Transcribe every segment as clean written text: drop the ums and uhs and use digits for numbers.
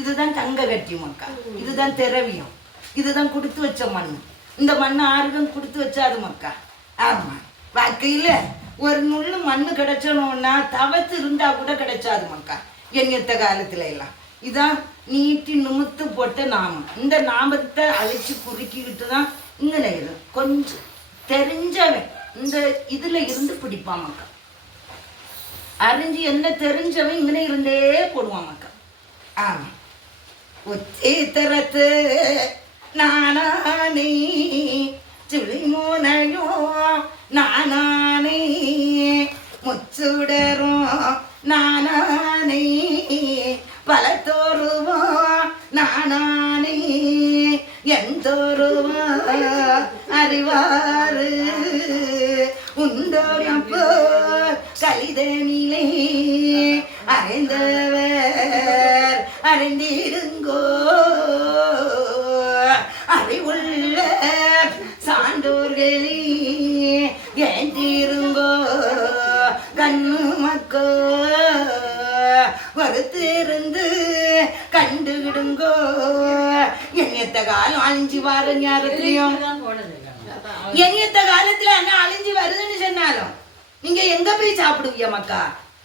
இதுதான் தங்க கட்டி மக்கா, இதுதான் திரவியம், இதுதான் கொடுத்து வச்ச மண். இந்த மண்ணு ஆறுதான் கொடுத்து வச்சாது மக்கா. ஆமா, வாழ்க்கையில ஒரு நுள்ளு மண்ணு கிடைச்சணும்னா தவத்து இருந்தா கூட கிடைச்சாது மக்கா. எண்ணியத்த காலத்துல எல்லாம் இதான் நீட்டி நிமித்து போட்ட நாமம். இந்த நாமத்தை அழைச்சி குறுக்கிக்கிட்டு தான் இங்கே இரு கொஞ்சம் தெரிஞ்சவன் இந்த இதுல இருந்து பிடிப்பான் மக்கா. அறிஞ்சு என்ன தெரிஞ்சவன் இங்கே இருந்தே போடுவான் மக்கா. ஆமா, ஒத்தே தரத்து நானே சுழிமோனையோ நானே முச்சுடரும் நானே பலத்தோருவோ நானே எந்தோருவோ அறிவாறு உண்டோரப்போ கலிதனிலே அறிந்தவர் அறிந்திடுங்கோ அறிவுள்ள சான்றோர்களே ஏந்திருங்கோ கண்ணு மக்கோ வருத்திருந்து கண்டுகிடுங்கோ. எண்ணியத்த காலம் அழிஞ்சு வர நேரத்திலையும் எண்ணியத்த காலத்துல என்ன அழிஞ்சு வருதுன்னு சொன்னாலும் நீங்க எங்க போய் சாப்பிடுவிய மக்கா?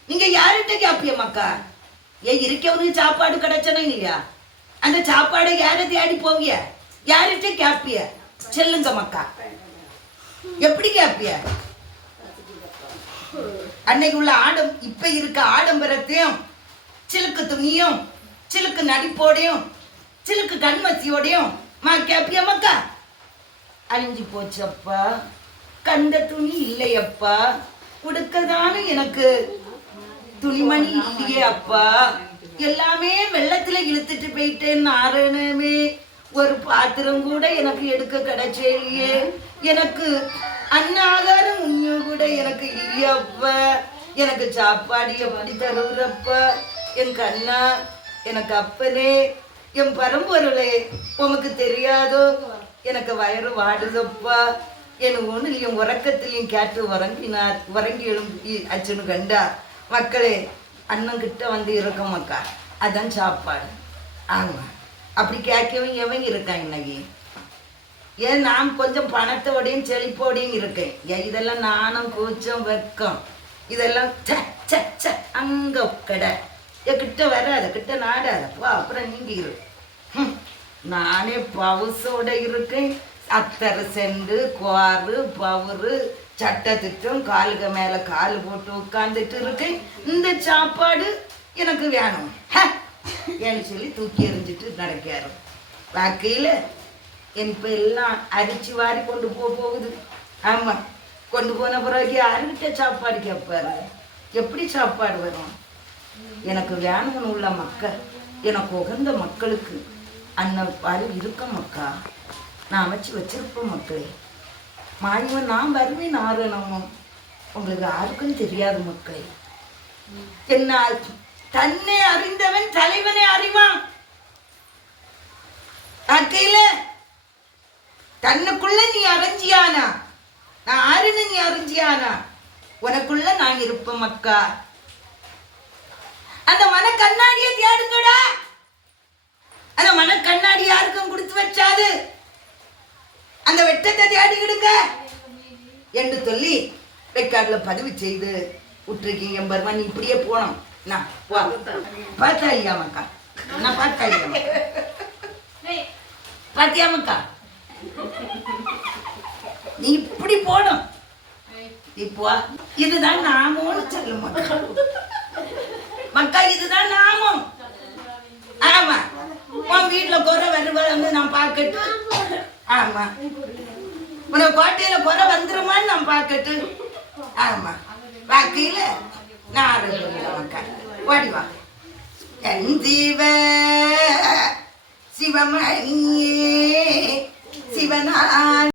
நீங்க யார்கிட்ட கேப்பிய மக்கா? ஏன் இருக்கவனுக்கு சாப்பாடு கிடைச்சனா இல்லையா? அந்த சாப்பாடை யார தேடி போவிய? யார்கிட்ட கேப்பிய? சொல்லுங்க மக்கா, எப்படி கேப்பிய? அன்னைக்கு உள்ள இப்ப இருக்க ஆடம்பரத்தையும் சிலுக்கு துணியும் சிலுக்கு நடிப்போடையும் சிலுக்கு கண்மசியோடையும் கேப்பிய மக்கா? அழிஞ்சு போச்சப்பா, கண்ட துணி இல்லையப்பா, உடுக்கதானு எனக்கு துணிமணி இல்லையே அப்பா, எல்லாமே வெள்ளத்துல இழுத்துட்டு போயிட்டேன்னு ஆறணுமே, ஒரு பாத்திரம் கூட எனக்கு எடுக்க கிடைச்சே இல்லையே, எனக்கு அன்னாகாரம் உண்மை கூட எனக்கு இல்லையப்பா, எனக்கு சாப்பாடு எப்படி தருவுறப்பா? என் கண்ணா, எனக்கு அப்பனே, என் பரம்பொருளே, உனக்கு தெரியாதோ எனக்கு வயிறு வாடுதப்பா. எனக்கு ஒன்றுலையும் உறக்கத்திலையும் கேட்டு உறங்கி எழும்பி அச்சனு கண்டா மக்களே அண்ணன் கிட்ட வந்து இருக்க மக்கா, அதான் சாப்பாடு. ஆமா, அப்படி கேட்கவன் எவன் இருக்கான் இன்னைக்கு? ஏன் நான் கொஞ்சம் பணத்தோடையும் செழிப்போடையும் இருக்கேன். ஏன் இதெல்லாம் நானும் கூச்சம் வெக்கம் இதெல்லாம் அங்க கடை கிட்ட வராத, கிட்ட நாடாதப்பா, அப்புறம் நீங்க இரு. நானே பவுசோட இருக்கேன், அத்தரை செண்டு குவாறு பவுரு சட்டை திட்டம், காலுக்கு மேல காலு போட்டு உட்கார்ந்துட்டு இருக்கேன். இந்த சாப்பாடு எனக்கு வேணும் ஏன்னு சொல்லி தூக்கி எறிஞ்சிட்டு நடக்காரு. வாழ்க்கையில இப்ப எல்லாம் அரிச்சு வாரி கொண்டு போகுது. ஆமா, கொண்டு போன பிறகு யாருக்கிட்ட சாப்பாடு கேட்பாரு? எப்படி சாப்பாடு வரும்? எனக்கு வேணும்னு உள்ள மக்கள், எனக்கு உகந்த மக்களுக்கு அன்னப்பாடு இருக்க மக்கா, நான் அமைச்சு வச்சிருப்பேன் மக்களே. மாயவன் நான் வருவேன் ஆரணமும் உங்களுக்கு யாருக்கும் தெரியாது மக்களே. என்ன தன்னை அறிந்தவன் தலைவனை அறிவான். வாழ்க்கையில தன்னுக்குள்ள நீ அறிஞ்சியானா, நான் ஆறுன்னு நீ அறிஞ்சியானா, உனக்குள்ள நான் இருப்பேன் மக்கா. அந்த மன கண்ணாடியை தேடுங்கடா. அந்த மன கண்ணாடி யாருக்கும் கொடுத்து வச்சாது, அந்த வெட்டத்தை தேடிக்கிடுங்க என்று சொல்லி ரெக்கார்ட்ல பதிவு செய்து விட்டுருக்கீங்க. எம்பருமா நீ இப்படியே போனோம். நான் பார்த்தா இல்லையா மக்கா? நான் பார்த்தா இல்லையா பாத்தியா மக்கா? நீ இப்படி போனோம். இப்போ இதுதான் நாமோன்னு சொல்லு மக்கா. மக்கா இதுதான் நாமம். ஆமா, உன் வீட்டுல குறை வருவது நான் பார்க்கட்டு. ஆமா, உன கோட்டையில குறை வந்துருமான்னு நான் பார்க்கட்டு. ஆமா, வாழ்க்கையில நான் மக்கா ஓடிவா. என் ஜீவ சிவமணியே சிவனா